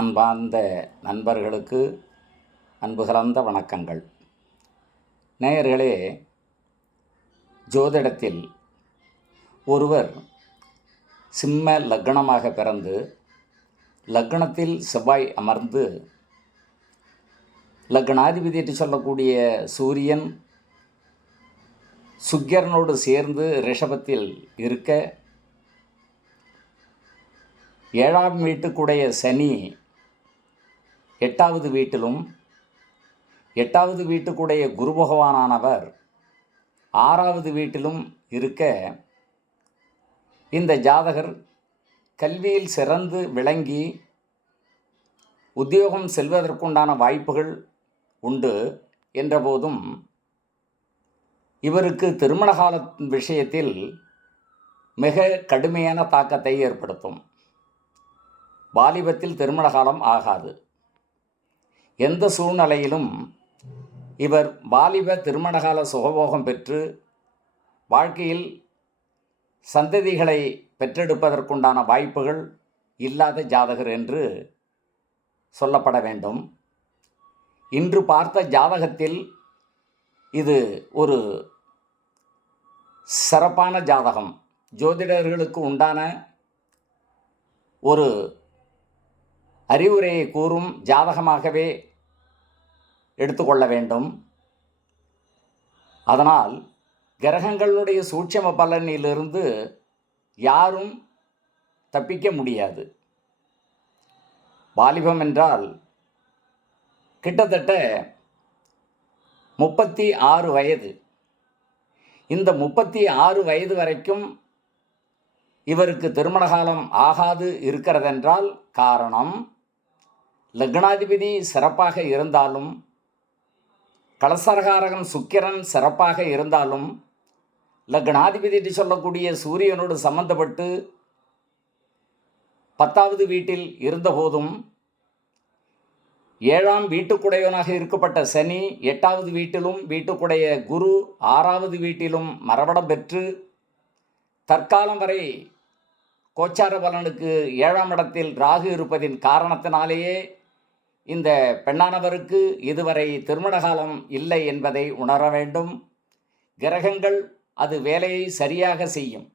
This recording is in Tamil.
அன்பார்ந்த நண்பர்களுக்கு அன்பு கலந்த வணக்கங்கள். நேயர்களே, ஜோதிடத்தில் ஒருவர் சிம்ம லக்னமாக பிறந்து லக்னத்தில் செவ்வாய் அமர்ந்து லக்னாதிபதி என்று சொல்லக்கூடிய சூரியன் சுக்கிரனோடு சேர்ந்து ரிஷபத்தில் இருக்க, 7ஆம் வீட்டுக்குடைய சனி 8வது வீட்டிலும், 8வது வீட்டுக்குடைய குரு பகவானானவர் 6வது வீட்டிலும் இருக்க, இந்த ஜாதகர் கல்வியில் சிறந்து விளங்கி உத்தியோகம் செல்வதற்குண்டான வாய்ப்புகள் உண்டு என்றபோதும் இவருக்கு திருமணகால விஷயத்தில் மிக கடுமையான தாக்கத்தை ஏற்படுத்தும். வாலிபத்தில் திருமணகாலம் ஆகாது. எந்த சூழ்நிலையிலும் இவர் வாலிப திருமணகால சுகபோகம் பெற்று வாழ்க்கையில் சந்ததிகளை பெற்றெடுப்பதற்குண்டான வாய்ப்புகள் இல்லாத ஜாதகர் என்று சொல்லப்பட வேண்டும். இன்று பார்த்த ஜாதகத்தில் இது ஒரு சிறப்பான ஜாதகம், ஜோதிடர்களுக்கு உண்டான ஒரு அறிவுரையை கூறும் ஜாதகமாகவே எடுத்துக்கொள்ள வேண்டும். அதனால் கிரகங்களுடைய சூட்சும பலனிலிருந்து யாரும் தப்பிக்க முடியாது. வாலிபம் என்றால் கிட்டத்தட்ட 36 வயது. இந்த 36 வயது வரைக்கும் இவருக்கு திருமணகாலம் ஆகாது இருக்கிறதென்றால் காரணம், லக்னாதிபதி சிறப்பாக இருந்தாலும், கலசரகாரகன் சுக்கிரன் சிறப்பாக இருந்தாலும், லக்னாதிபதி என்று சொல்லக்கூடிய சூரியனோடு சம்பந்தப்பட்டு 10வது வீட்டில் இருந்தபோதும், 7ஆம் வீட்டுக்குடையவனாக இருக்கப்பட்ட சனி 8வது வீட்டிலும், வீட்டுக்குடைய குரு 6வது வீட்டிலும் மரபடம் பெற்று தற்காலம் வரை கோச்சார பலனுக்கு 7ஆம் இடத்தில் ராகு இருப்பதின் காரணத்தினாலேயே இந்த பெண்ணானவருக்கு இதுவரை திருமணகாலம் இல்லை என்பதை உணர வேண்டும். கிரகங்கள் அது வேலையை சரியாக செய்யும்.